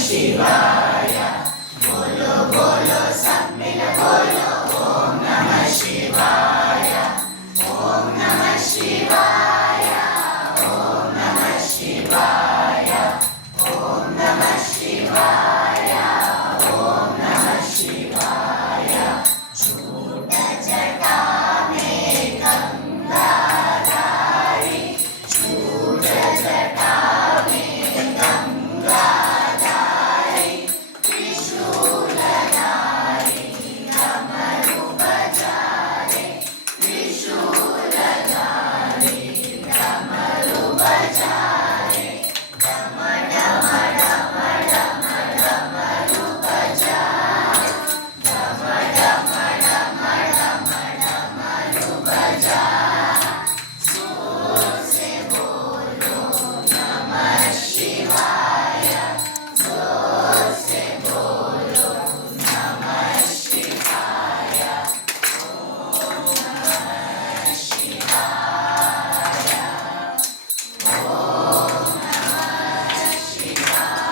शिवाय बोलो बोलो सब मिल बोलो ओम नमः शिवाय ओम नमः शिवाय ओम नमः शिवाय ओम नमः शिवाय ओम नमः शिवाय झूठ जटा में गंगाधारी झूठ जटा में गंगाधारी त्रिशूलधारी डमरू बजारे त्रिशूलधारी डमरू बजारे डम डम डम डम डमरू बजारे डम डम डम डम डमरू बजारे जोर से बोलो नमः शिवाय जोर से बोलो नमः शिवाय ओम नमः शिवाय ओम नमः शिवाय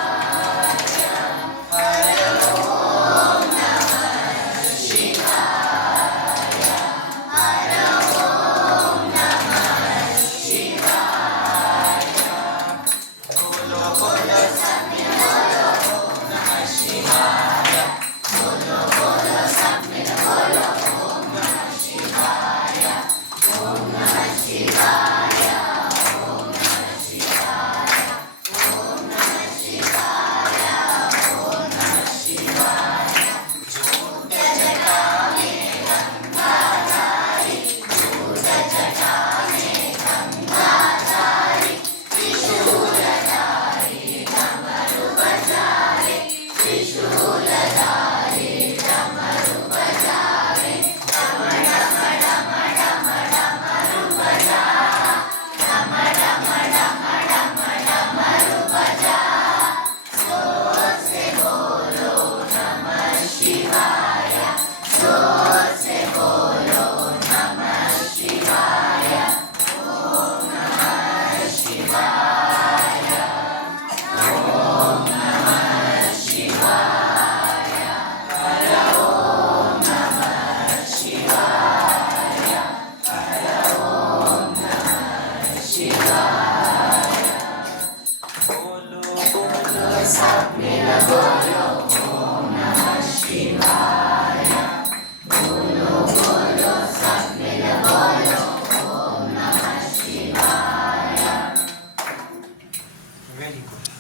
हर ओम नमः शिवाय हर ओम नमः शिवाय बोलो बोलो सब मिल बोलो ओम नमः शिवाय बोलो बोलो सब मिल बोलो ओम नमः शिवाय ओम नमः शिवाय ओम नमः शिवाय ओम नमः शिवाय ओम नमः शिवाय झूठ जटा में गंगाधारी झूठ जटा में गंगाधारी त्रिशूलधारी डमरू बजारे त्रिशूलधारी डमरू बजारे डम डम डम डम डमरू बजारे डम डम डम डम डमरू बजारे जोर से बोलो नमः शिवाय जोर से बोलो नमः शिवाय ओम नमः शिवाय ओम नमः शिवाय हर ओम नमः शिवाय हर ओम नमः शिवाय बोलो बोलो सब मिल बोलो ओम नमः शिवाय बोलो बोलो सब मिल बोलो ओम नमः शिवाय व्हेरी गुड.